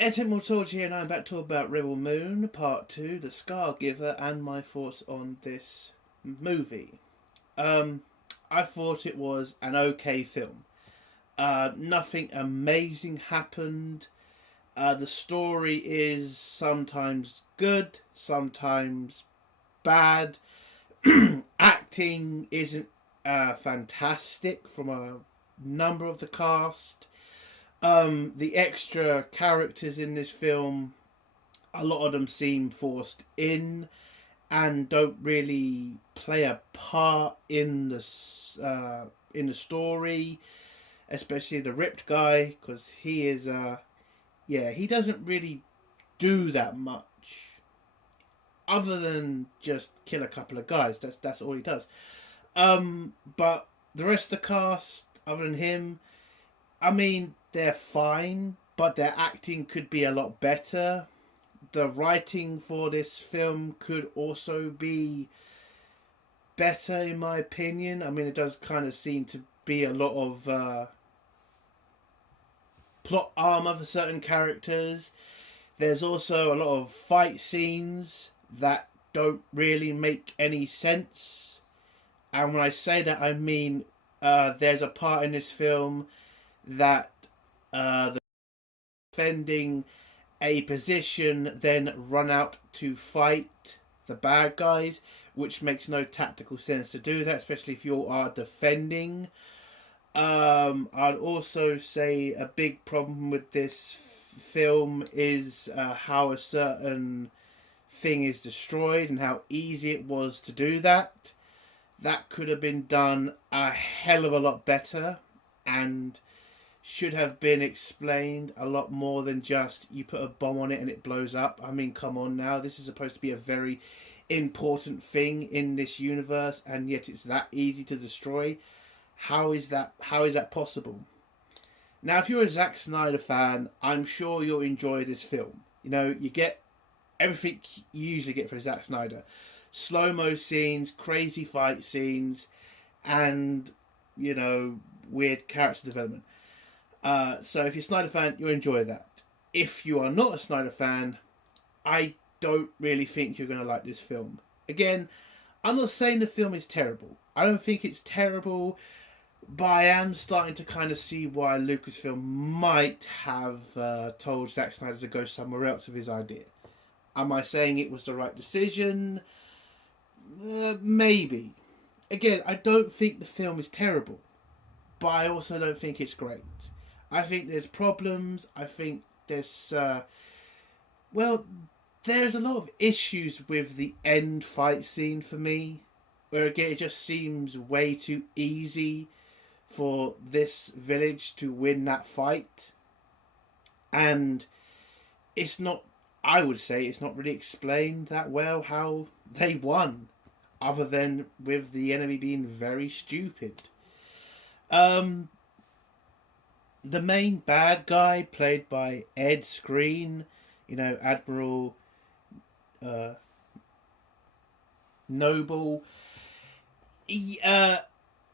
Etymology here, and I'm back to talk about Rebel Moon Part 2, The Scargiver, and my thoughts on this movie. Um, I thought it was an okay film. Nothing amazing happened. The story is sometimes good, sometimes bad. Acting isn't fantastic from a number of the cast. The extra characters in this film, a lot of them seem forced in and don't really play a part in the story, especially the ripped guy, because he is he doesn't really do that much other than just kill a couple of guys. That's all he does. But the rest of the cast, other than him, I mean, they're fine, but their acting could be a lot better. The writing for this film could also be better, in my opinion. I mean, it does kind of seem to be a lot of plot armor for certain characters. There's also a lot of fight scenes that don't really make any sense. And when I say that, I mean there's a part in this film that the defending a position then run out to fight the bad guys, which makes no tactical sense to do that, especially if you are defending. I'd also say a big problem with this film is how a certain thing is destroyed and how easy it was to do that. That could have been done a hell of a lot better and should have been explained a lot more than just you put a bomb on it and it blows up. I mean, come on now. This is supposed to be a very important thing in this universe, and yet it's that easy to destroy. How is that possible? Now, if you're a Zack Snyder fan, I'm sure you'll enjoy this film. You know, you get everything you usually get from Zack Snyder. Slow-mo scenes, crazy fight scenes, and, you know, weird character development. So if you're a Snyder fan, you'll enjoy that. If you are not a Snyder fan, I don't really think you're going to like this film. Again, I'm not saying the film is terrible. I don't think it's terrible, but I am starting to kind of see why Lucasfilm might have told Zack Snyder to go somewhere else with his idea. Am I saying it was the right decision? Maybe. Again, I don't think the film is terrible, but I also don't think it's great. I think there's problems. I think there's there's a lot of issues with the end fight scene for me, where again it just seems way too easy for this village to win that fight, and it's not. I would say it's not really explained that well how they won, other than with the enemy being very stupid. Um, the main bad guy, played by Ed Skrein, you know, Admiral uh, Noble.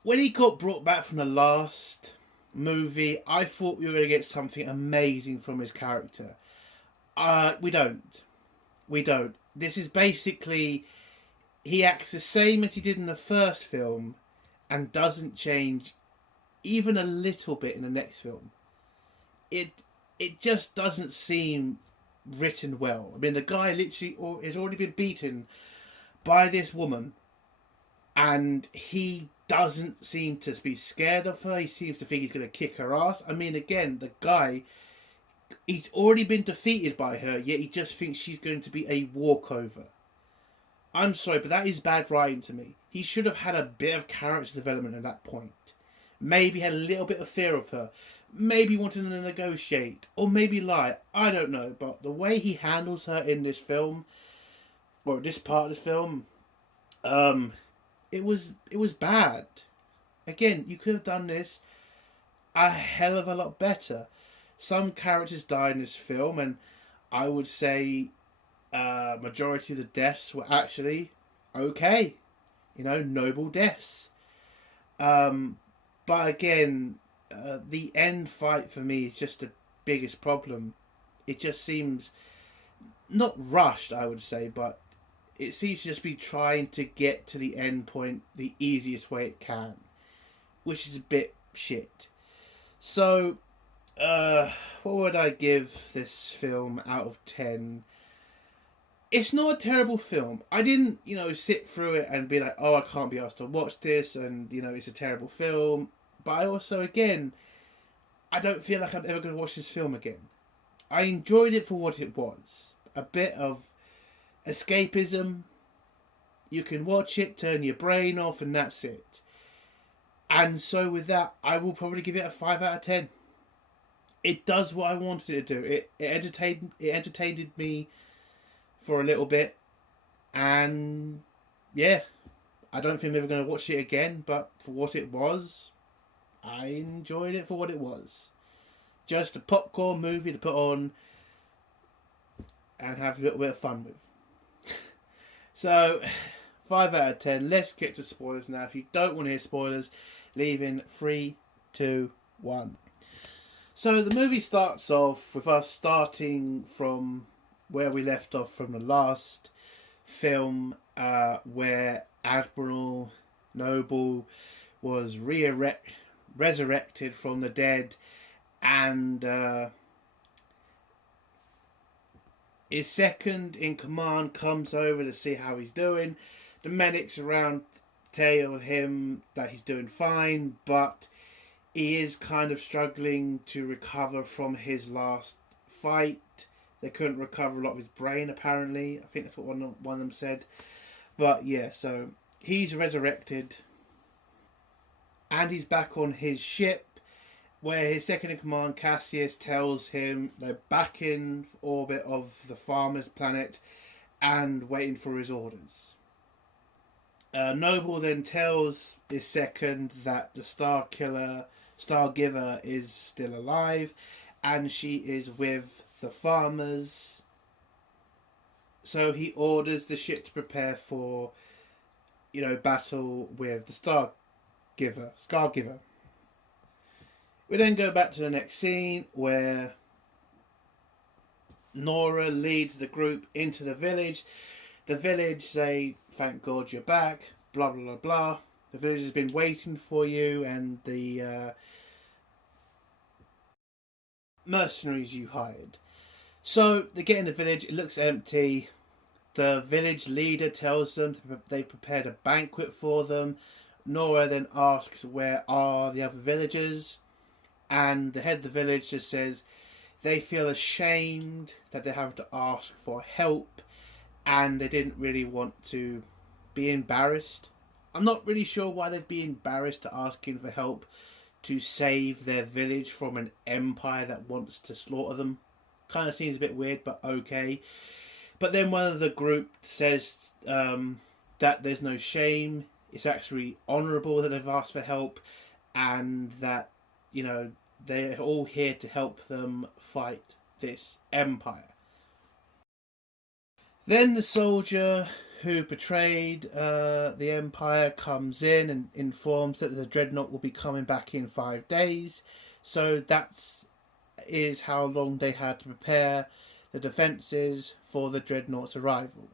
When he got brought back from the last movie, I thought we were going to get something amazing from his character. We don't. We don't. This is basically, he acts the same as he did in the first film, and doesn't change even a little bit in the next film. It it just doesn't seem written well. I mean, the guy literally has already been beaten by this woman, and he doesn't seem to be scared of her. He seems to think he's going to kick her ass. I mean, again, the guy, he's already been defeated by her, yet he just thinks she's going to be a walkover. I'm sorry, but that is bad writing to me. He should have had a bit of character development at that point. Maybe had a little bit of fear of her. Maybe wanted to negotiate. Or maybe lie. I don't know. But the way he handles her in this film, or this part of the film, it was bad. Again, you could have done this a hell of a lot better. Some characters died in this film, and I would say majority of the deaths were actually okay. You know, noble deaths. But again, the end fight for me is just the biggest problem. it just seems not rushed, I would say, but it seems to just be trying to get to the end point the easiest way it can, which is a bit shit. So, what would I give this film out of 10? It's not a terrible film. I didn't, sit through it and be like, oh, I can't be asked to watch this, and, it's a terrible film. But I also, again, I don't feel like I'm ever going to watch this film again. I enjoyed it for what it was. A bit of escapism. You can watch it, turn your brain off, and that's it. And so with that, I will probably give it a 5 out of 10. It does what I wanted it to do. It entertained me for a little bit, and yeah, I don't think I'm ever going to watch it again, but for what it was, I enjoyed it for what it was. Just a popcorn movie to put on and have a little bit of fun with. So, 5 out of 10. Let's get to spoilers now. If you don't want to hear spoilers, leave in 3, 2, 1. So the movie starts off with us starting from where we left off from the last film, where Admiral Noble was resurrected from the dead, and his second in command comes over to see how he's doing. The medics around tell him that he's doing fine, but he is kind of struggling to recover from his last fight. They couldn't recover a lot of his brain, apparently. I think that's what one of them said. But yeah, so he's resurrected. And he's back on his ship, where his second in command, Cassius, tells him they're back in orbit of the farmer's planet and waiting for his orders. Noble then tells his second that the Stargiver is still alive, and she is with the farmers. So he orders the ship to prepare for, battle with the Scargiver. We then go back to the next scene where Nora leads the group into the village. The village say, "Thank God you're back," blah blah blah blah. The village has been waiting for you, and the mercenaries you hired. So they get in the village, it looks empty. The village leader tells them they've prepared a banquet for them. Nora then asks, where are the other villagers? And the head of the village just says they feel ashamed that they have to ask for help, and they didn't really want to be embarrassed. I'm not really sure why they'd be embarrassed to asking for help to save their village from an empire that wants to slaughter them. Kind of seems a bit weird, but okay. But then one of the group says that there's no shame. It's actually honourable that they've asked for help, and that, they're all here to help them fight this empire. Then the soldier who betrayed the empire comes in and informs that the dreadnought will be coming back in 5 days. So that is how long they had to prepare the defences for the dreadnought's arrival.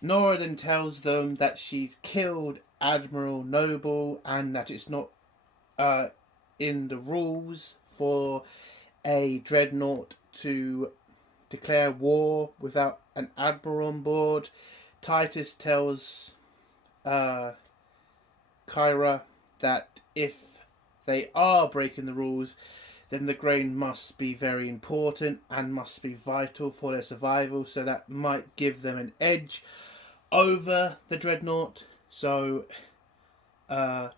Nora then tells them that she's killed Admiral Noble, and that it's not in the rules for a dreadnought to declare war without an admiral on board. Titus tells Kyra that if they are breaking the rules, then the grain must be very important and must be vital for their survival, so that might give them an edge over the dreadnought. So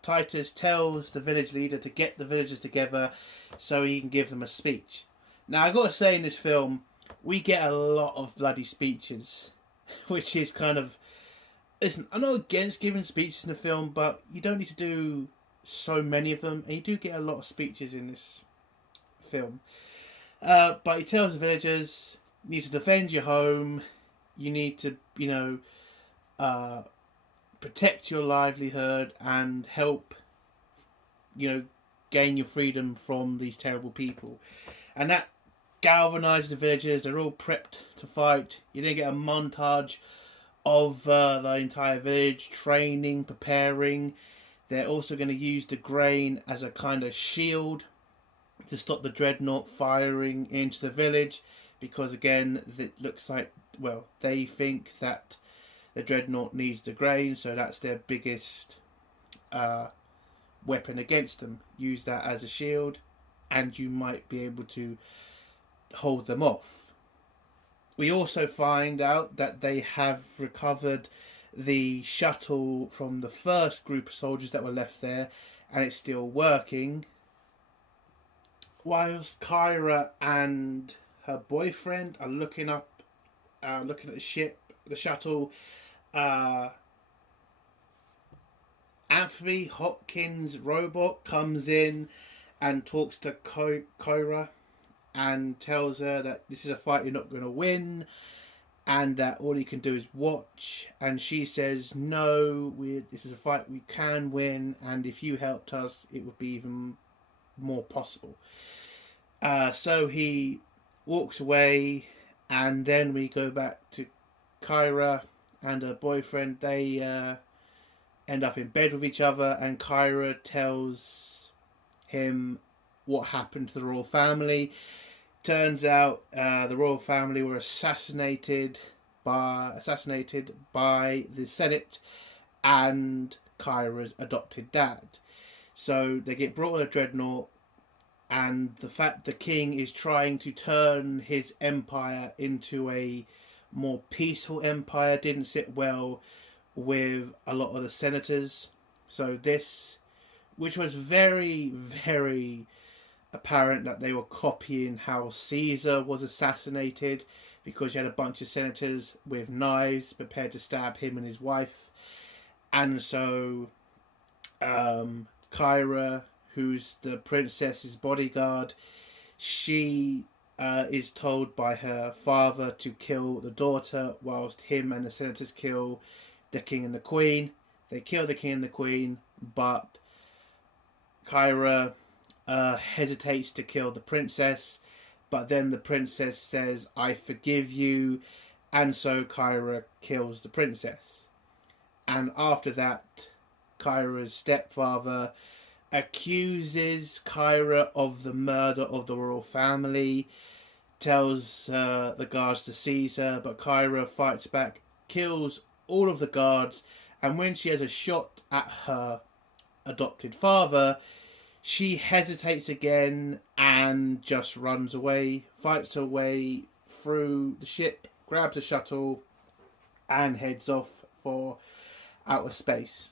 Titus tells the village leader to get the villagers together so he can give them a speech. Now, I gotta say, in this film, we get a lot of bloody speeches, which is kind of... Listen, I'm not against giving speeches in the film, but you don't need to do so many of them, and you do get a lot of speeches in this film. But he tells the villagers, you need to defend your home, you need to, protect your livelihood and help, gain your freedom from these terrible people. And that galvanise the villagers. They're all prepped to fight. You then get a montage of the entire village training, preparing. They're also going to use the grain as a kind of shield to stop the dreadnought firing into the village, because again, it looks like, well, they think that the dreadnought needs the grain, so that's their biggest weapon against them. Use that as a shield and you might be able to hold them off. We also find out that they have recovered the shuttle from the first group of soldiers that were left there, and it's still working. Whilst Kyra and her boyfriend are looking at the ship, the shuttle, Anthony Hopkins' robot comes in and talks to Kyra and tells her that this is a fight you're not going to win, and that all you can do is watch. And she says, no, this is a fight we can win, and if you helped us, it would be even more possible. So he walks away, and then we go back to Kyra and her boyfriend. They end up in bed with each other, and Kyra tells him what happened to the royal family. Turns out the royal family were assassinated by the Senate and Kyra's adopted dad. So they get brought on a dreadnought, and the fact the king is trying to turn his empire into a more peaceful empire didn't sit well with a lot of the senators. So this, which was very, very apparent that they were copying how Caesar was assassinated, because you had a bunch of senators with knives prepared to stab him and his wife. And so Kyra, who's the princess's bodyguard, she is told by her father to kill the daughter, whilst him and the senators kill the king and the queen. They kill the king and the queen, but Kyra hesitates to kill the princess, but then the princess says, I forgive you, and so Kyra kills the princess. And after that, Kyra's stepfather accuses Kyra of the murder of the royal family, tells the guards to seize her, but Kyra fights back, kills all of the guards, and when she has a shot at her adopted father, she hesitates again and just runs away, fights her way through the ship, grabs a shuttle, and heads off for outer space.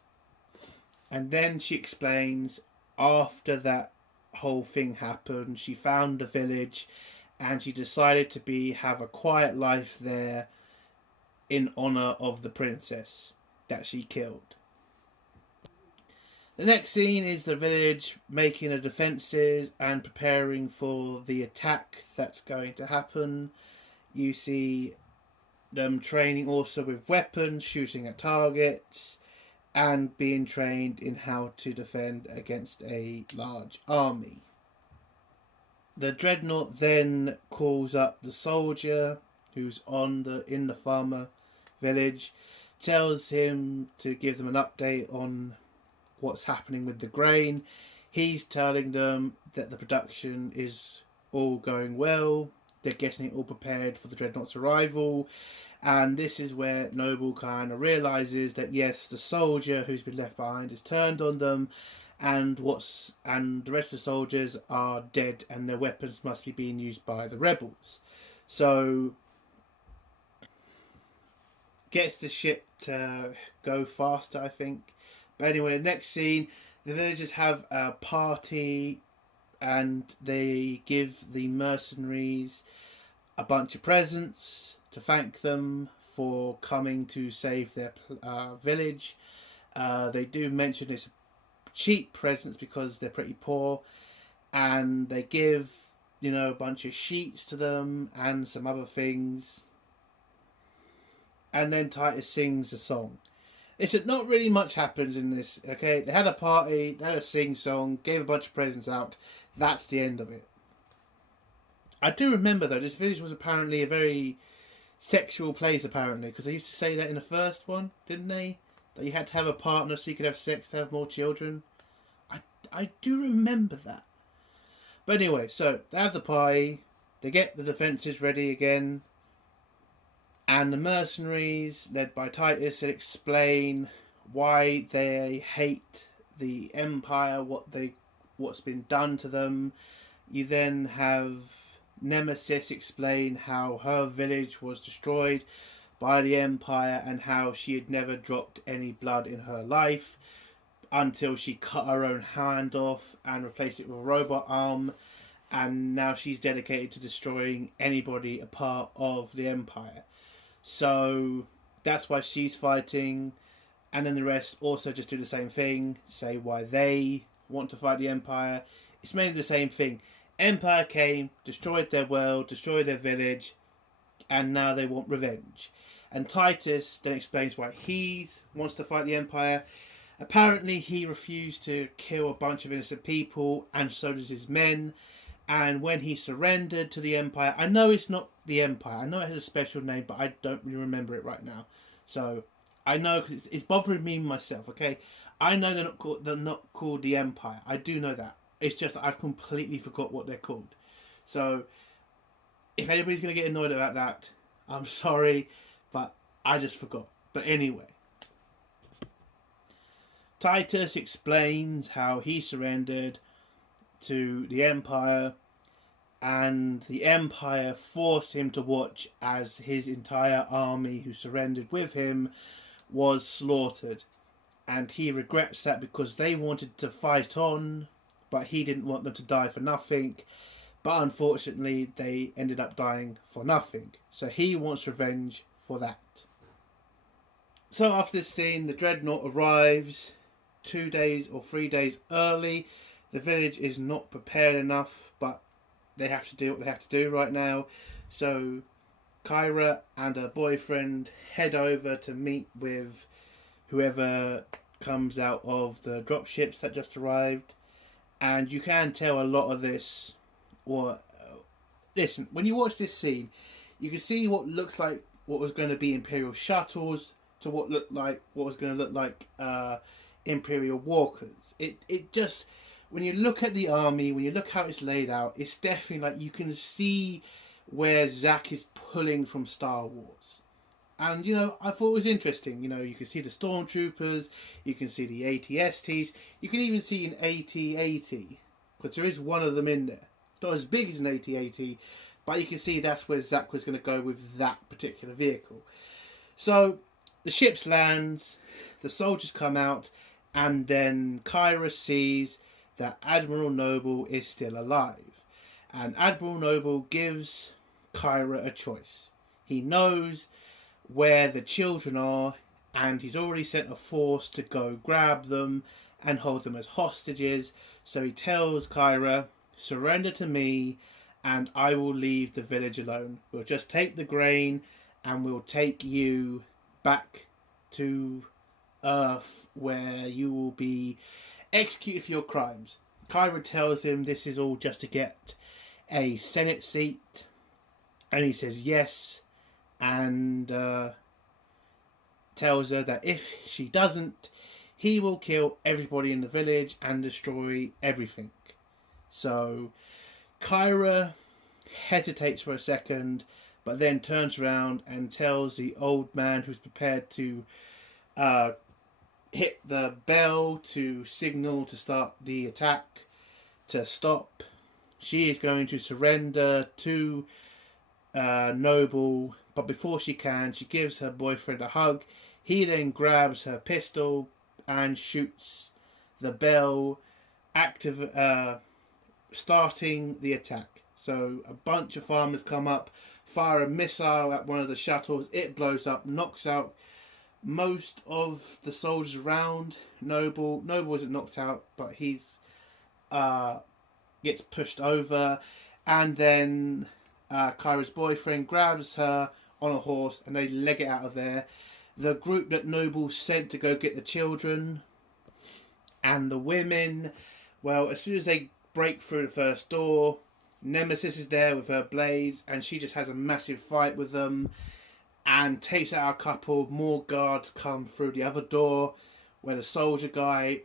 And then she explains, after that whole thing happened, she found the village and she decided to have a quiet life there in honour of the princess that she killed. The next scene is the village making the defences and preparing for the attack that's going to happen. You see them training also with weapons, shooting at targets, and being trained in how to defend against a large army. The dreadnought then calls up the soldier who's in the farmer village, tells him to give them an update on what's happening with the grain. He's telling them that the production is all going well, they're getting it all prepared for the dreadnought's arrival, and this is where Noble kind of realises that yes, the soldier who's been left behind has turned on them, and the rest of the soldiers are dead and their weapons must be being used by the rebels. So gets the ship to go faster, I think. But anyway, next scene, the villagers have a party and they give the mercenaries a bunch of presents to thank them for coming to save their village. They do mention it's cheap presents because they're pretty poor, and they give, a bunch of sheets to them and some other things. And then Titus sings a song. It's not really much happens in this, okay? They had a party, they had a sing song, gave a bunch of presents out. That's the end of it. I do remember though, this village was apparently a very sexual place, apparently, because they used to say that in the first one, didn't they? That you had to have a partner so you could have sex to have more children. I do remember that. But anyway, so they have the party, they get the defences ready again, and the mercenaries, led by Titus, explain why they hate the Empire, what's been done to them. You then have Nemesis explain how her village was destroyed by the Empire and how she had never dropped any blood in her life until she cut her own hand off and replaced it with a robot arm, and now she's dedicated to destroying anybody a part of the Empire. So that's why she's fighting, and then the rest also just do the same thing, say why they want to fight the Empire. It's mainly the same thing. Empire came, destroyed their world, destroyed their village, and now they want revenge. And Titus then explains why he wants to fight the Empire. Apparently he refused to kill a bunch of innocent people, and so does his men. And when he surrendered to the Empire, I know it's not the Empire, I know it has a special name, but I don't really remember it right now. So I know, because it's bothering me myself, okay? I know they're not called the Empire. I do know that. It's just that I've completely forgot what they're called. So if anybody's going to get annoyed about that, I'm sorry, but I just forgot. But anyway, Titus explains how he surrendered to the Empire, and the Empire forced him to watch as his entire army who surrendered with him was slaughtered. And he regrets that because they wanted to fight on, but he didn't want them to die for nothing. But unfortunately, they ended up dying for nothing. So he wants revenge for that. So after this scene, the Dreadnought arrives 2 days or 3 days early. The village is not prepared enough, but they have to do what they have to do right now. So Kyra and her boyfriend head over to meet with whoever comes out of the dropships that just arrived. And you can tell a lot of this, listen, when you watch this scene, you can see what looks like what was going to be Imperial shuttles to what was going to look like Imperial walkers. It just, when you look at the army, when you look how it's laid out, it's definitely like you can see where Zack is pulling from Star Wars. And, you know, I thought it was interesting. You know, you can see the Stormtroopers, you can see the AT-STs, you can even see an AT-AT, because there is one of them in there. Not as big as an AT-AT, but you can see that's where Zack was going to go with that particular vehicle. So, the ship lands, the soldiers come out, and then Kyra sees that Admiral Noble is still alive. And Admiral Noble gives Kyra a choice. He knows where the children are, and he's already sent a force to go grab them and hold them as hostages. So he tells Kyra, surrender to me and I will leave the village alone. We'll just take the grain and we'll take you back to Earth, where you will be executed for your crimes. Kyra tells him this is all just to get a Senate seat, and he says yes, and tells her that if she doesn't, he will kill everybody in the village and destroy everything. So Kyra hesitates for a second, but then turns around and tells the old man who's prepared to hit the bell to signal to start the attack to stop. She is going to surrender to Noble, but before she can, she gives her boyfriend a hug. He then grabs her pistol and shoots the bell, starting the attack. So a bunch of farmers come up, fire a missile at one of the shuttles. It blows up, knocks out most of the soldiers around Noble. Noble isn't knocked out, but he's gets pushed over, and then Kyra's boyfriend grabs her on a horse and they leg it out of there. The group that Noble sent to go get the children and the women, well, as soon as they break through the first door, Nemesis is there with her blades, and she just has a massive fight with them and takes out a couple. More guards come through the other door where the soldier guy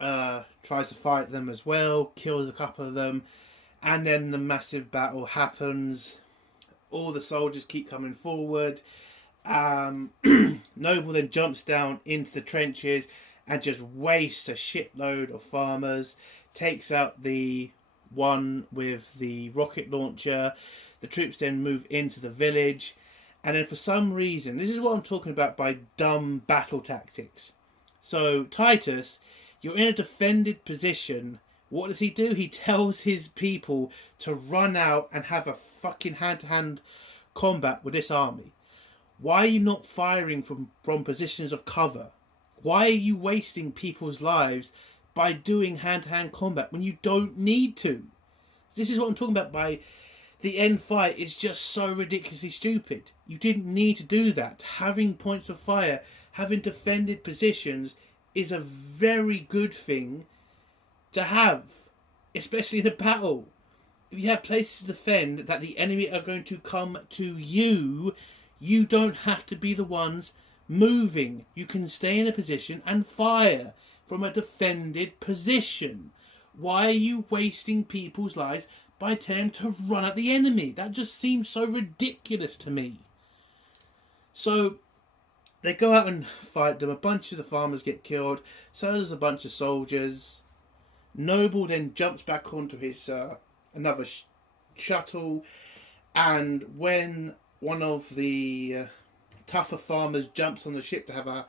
tries to fight them as well, kills a couple of them, and then the massive battle happens. All the soldiers keep coming forward. Noble then jumps down into the trenches and just wastes a shitload of farmers, takes out the one with the rocket launcher. The troops then move into the village, and then for some reason, this is what I'm talking about by dumb battle tactics. So Titus, you're in a defended position. What does he do? He tells his people to run out and have a fucking hand-to-hand combat with this army. Why are you not firing from positions of cover? Why are you wasting people's lives by doing hand-to-hand combat when you don't need to? This is what I'm talking about by the end fight is just so ridiculously stupid. You didn't need to do that. Having points of fire, having defended positions is a very good thing to have, especially in a battle. If you have places to defend that the enemy are going to come to you, you don't have to be the ones moving. You can stay in a position and fire from a defended position. Why are you wasting people's lives by telling them to run at the enemy? That just seems so ridiculous to me. So they go out and fight them. A bunch of the farmers get killed. So does a bunch of soldiers. Noble then jumps back onto his another shuttle, and when one of the tougher farmers jumps on the ship to have a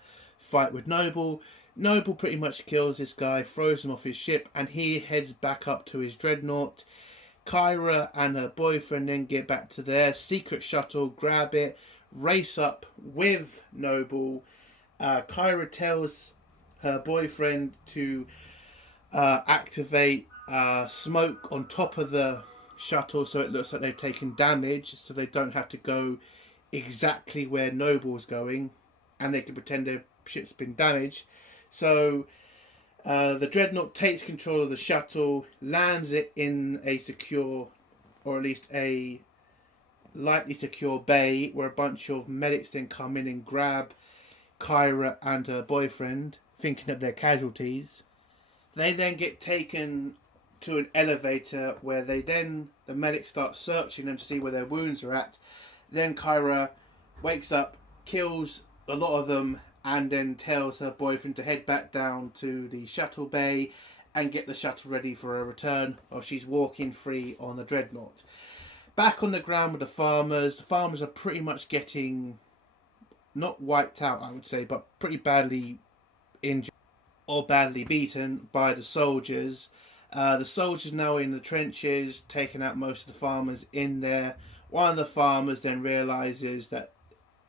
fight with Noble, Noble pretty much kills this guy, throws him off his ship, and he heads back up to his dreadnought. Kyra and her boyfriend then get back to their secret shuttle, grab it, race up with Noble. Kyra tells her boyfriend to activate smoke on top of the shuttle so it looks like they've taken damage, so they don't have to go exactly where Noble's going, and they can pretend their ship's been damaged. So the dreadnought takes control of the shuttle, lands it in a secure, or at least a lightly secure bay, where a bunch of medics then come in and grab Kyra and her boyfriend, thinking that they're casualties. They then get taken to an elevator where the medics start searching them to see where their wounds are at. Then Kyra wakes up, kills a lot of them, and then tells her boyfriend to head back down to the shuttle bay and get the shuttle ready for a return while she's walking free on the dreadnought. Back on the ground with the farmers are pretty much getting, not wiped out I would say, but pretty badly injured or badly beaten by the soldiers. The soldiers now in the trenches, taking out most of the farmers in there. One of the farmers then realises that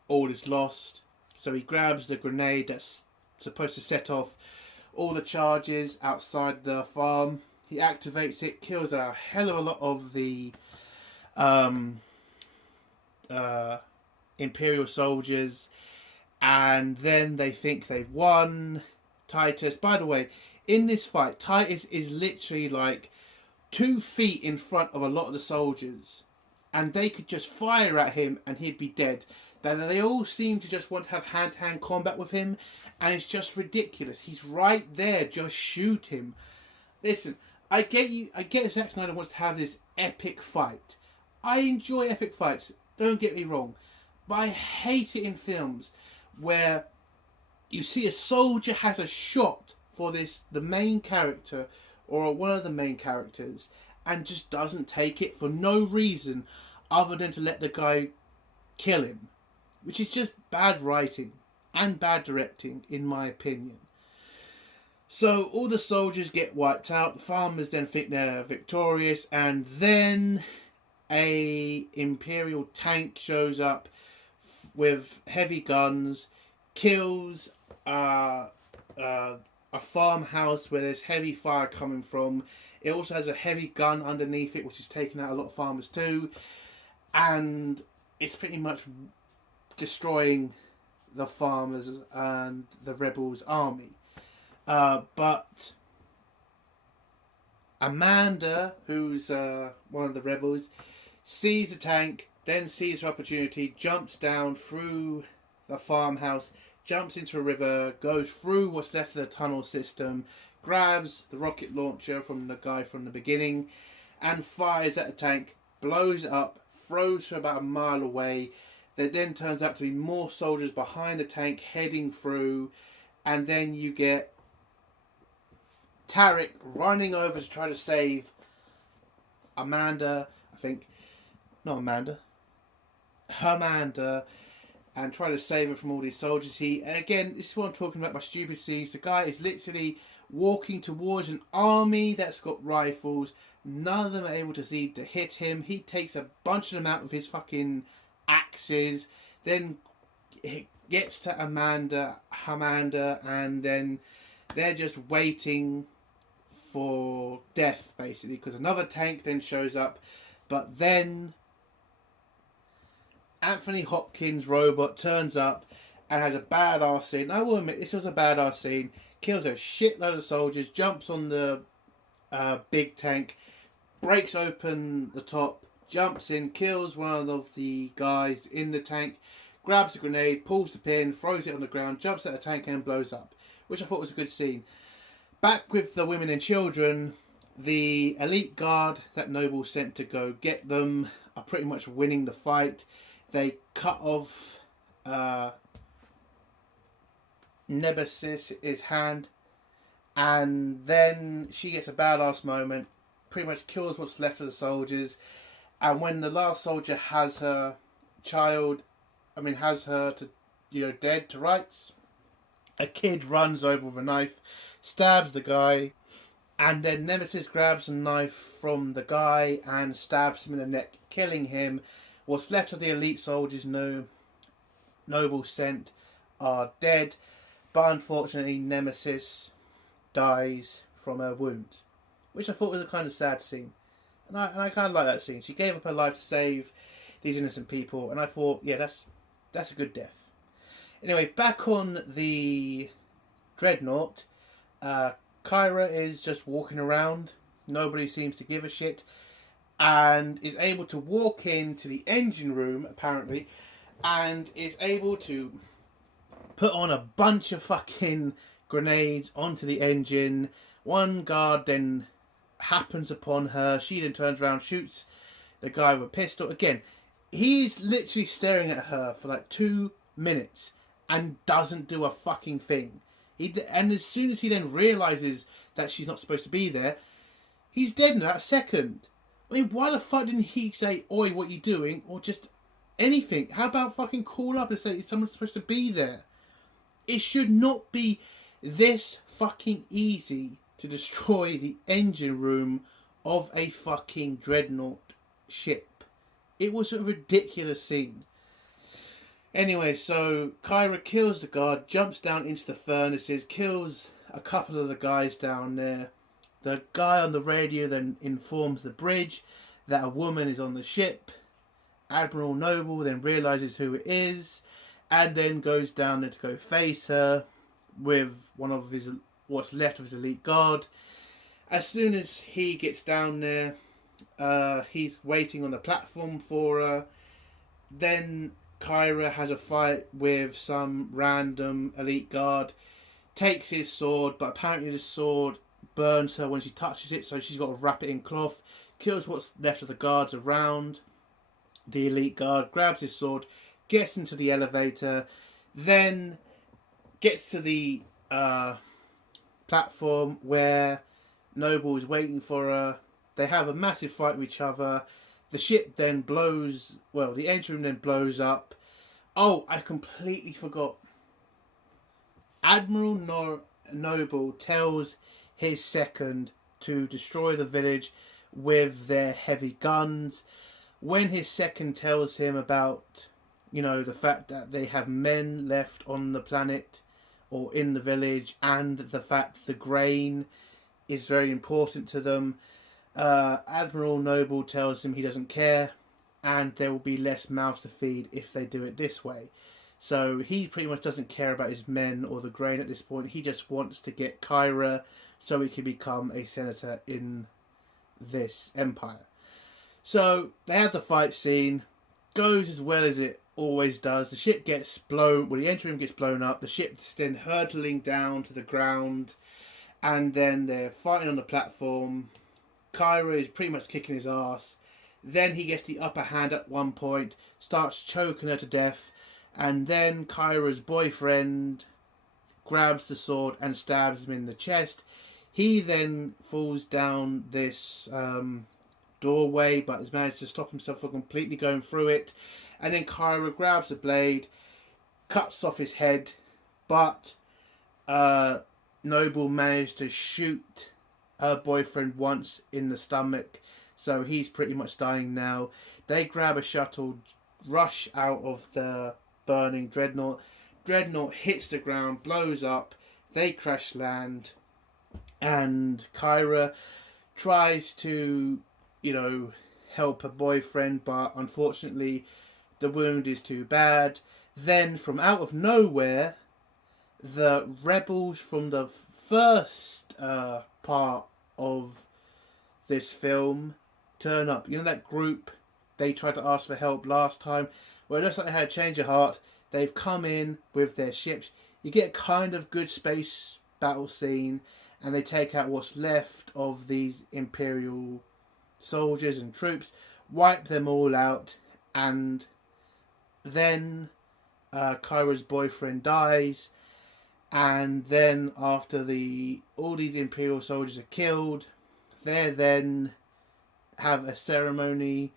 all is lost, so he grabs the grenade that's supposed to set off all the charges outside the farm. He activates it, kills a hell of a lot of the Imperial soldiers, and then they think they've won. Titus, by the way, in this fight, Titus is literally like 2 feet in front of a lot of the soldiers, and they could just fire at him and he'd be dead. Then they all seem to just want to have hand-to-hand combat with him, and it's just ridiculous. He's right there, just shoot him. Listen, I get Zack Snyder wants to have this epic fight. I enjoy epic fights, don't get me wrong, but I hate it in films where you see a soldier has a shot for the main character or one of the main characters and just doesn't take it for no reason other than to let the guy kill him, which is just bad writing and bad directing in my opinion. So all the soldiers get wiped out, the farmers then think they're victorious, and then a Imperial tank shows up with heavy guns, kills a farmhouse where there's heavy fire coming from. It also has a heavy gun underneath it, which is taking out a lot of farmers too, and it's pretty much destroying the farmers and the rebels' army. But Amanda, who's one of the rebels, sees the tank, then sees her opportunity, jumps down through the farmhouse, jumps into a river, goes through what's left of the tunnel system, grabs the rocket launcher from the guy from the beginning, and fires at the tank, blows it up, throws her about a mile away. There then turns out to be more soldiers behind the tank heading through, and then you get Tarek running over to try to save Amanda, I think. Not Amanda. Amanda, and try to save her from all these soldiers. And again, this is what I'm talking about, my stupid scenes. The guy is literally walking towards an army that's got rifles. None of them are able to hit him. He takes a bunch of them out with his fucking axes. Then it gets to Amanda, and then they're just waiting for death, basically, because another tank then shows up. But then Anthony Hopkins' robot turns up and has a badass scene. I will admit, this was a badass scene. Kills a shitload of soldiers, jumps on the big tank, breaks open the top, jumps in, kills one of the guys in the tank, grabs a grenade, pulls the pin, throws it on the ground, jumps at the tank and blows up, which I thought was a good scene. Back with the women and children, the elite guard that Noble sent to go get them are pretty much winning the fight. They cut off Nemesis' hand, and then she gets a badass moment, pretty much kills what's left of the soldiers, and when the last soldier has her to, dead to rights, a kid runs over with a knife, stabs the guy, and then Nemesis grabs a knife from the guy and stabs him in the neck, killing him. What's left of the elite soldiers Noble sent are dead, but unfortunately Nemesis dies from her wounds, which I thought was a kind of sad scene. And I kind of like that scene. She gave up her life to save these innocent people, and I thought, yeah, that's a good death. Anyway, back on the Dreadnought, Kyra is just walking around. Nobody seems to give a shit, and is able to walk into the engine room, apparently, and is able to put on a bunch of fucking grenades onto the engine. One guard then happens upon her. She then turns around, shoots the guy with a pistol. Again, he's literally staring at her for like 2 minutes and doesn't do a fucking thing. And as soon as he then realises that she's not supposed to be there, he's dead in that second. I mean, why the fuck didn't he say, "Oi, what you doing?" or just anything? How about fucking call up and say someone's supposed to be there? It should not be this fucking easy to destroy the engine room of a fucking Dreadnought ship. It was a ridiculous scene. Anyway, so Kyra kills the guard, jumps down into the furnaces, kills a couple of the guys down there. The guy on the radio then informs the bridge that a woman is on the ship. Admiral Noble then realises who it is, and then goes down there to go face her with one of what's left of his elite guard. As soon as he gets down there, he's waiting on the platform for her. Then Kyra has a fight with some random elite guard, takes his sword, but apparently the sword burns her when she touches it, so she's got to wrap it in cloth, kills what's left of the guards around the elite guard, grabs his sword, gets into the elevator, then gets to the platform where Noble is waiting for her. They have a massive fight with each other. The ship then blows, the engine room then blows up. Oh, I completely forgot. Admiral Noble tells his second to destroy the village with their heavy guns. When his second tells him about, the fact that they have men left on the planet or in the village, and the fact the grain is very important to them, Admiral Noble tells him he doesn't care, and there will be less mouths to feed if they do it this way. So he pretty much doesn't care about his men or the grain at this point. He just wants to get Kyra so he can become a senator in this empire. So they have the fight scene, goes as well as it always does. The ship gets blown, well, the engine room gets blown up, the ship's then hurtling down to the ground, and then they're fighting on the platform. Kyra is pretty much kicking his ass. Then he gets the upper hand at one point, starts choking her to death, and then Kyra's boyfriend grabs the sword and stabs him in the chest. He then falls down this doorway, but has managed to stop himself from completely going through it. And then Kyra grabs the blade, cuts off his head, but Noble managed to shoot her boyfriend once in the stomach, so he's pretty much dying now. They grab a shuttle, rush out of the burning dreadnought. Dreadnought hits the ground, blows up, they crash land, and Kyra tries to, help her boyfriend, but unfortunately the wound is too bad. Then from out of nowhere, the rebels from the first part of this film turn up. You know that group, they tried to ask for help last time? Well, it looks like they had a change of heart. They've come in with their ships. You get a kind of good space battle scene, and they take out what's left of these Imperial soldiers and troops, wipe them all out, and then Kyra's boyfriend dies. And then after all these Imperial soldiers are killed, they then have a ceremony,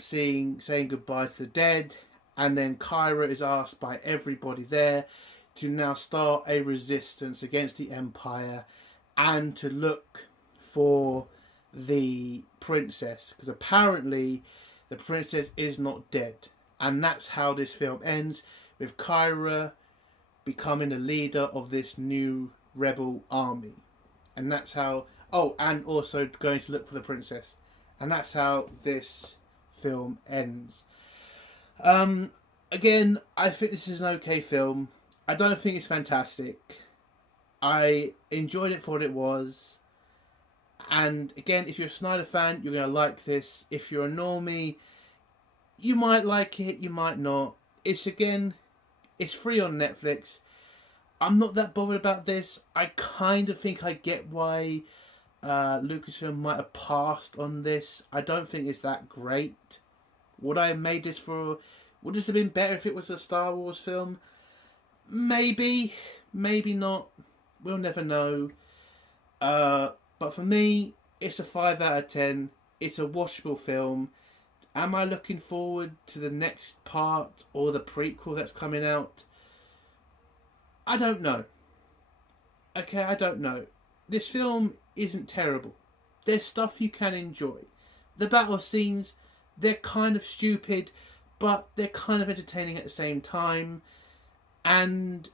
saying goodbye to the dead. And then Kyra is asked by everybody there to now start a resistance against the Empire and to look for the princess, because apparently the princess is not dead. And that's how this film ends, with Kyra becoming the leader of this new rebel army. And that's how... Oh, and also going to look for the princess. And that's how this film ends. Again, I think this is an okay film. I don't think it's fantastic. I enjoyed it for what it was. And again, if you're a Snyder fan, you're going to like this. If you're a normie, you might like it, you might not. It's free on Netflix. I'm not that bothered about this. I kind of think I get why Lucasfilm might have passed on this. I don't think it's that great. Would I have made this for... Would this have been better if it was a Star Wars film? Maybe. Maybe not. We'll never know. But for me, it's a 5 out of 10. It's a watchable film. Am I looking forward to the next part or the prequel that's coming out? I don't know. Okay, I don't know. This film isn't terrible. There's stuff you can enjoy. The battle scenes, they're kind of stupid, but they're kind of entertaining at the same time. And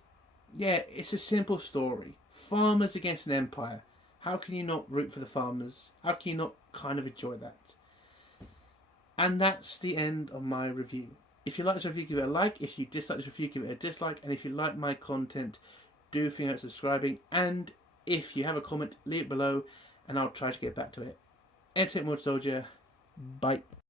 yeah, it's a simple story. Farmers against an empire. How can you not root for the farmers? How can you not kind of enjoy that? And that's the end of my review. If you like this review, give it a like. If you dislike this review, give it a dislike. And if you like my content, do think about subscribing. And if you have a comment, leave it below and I'll try to get back to it. Entertainment Soldier. Bye.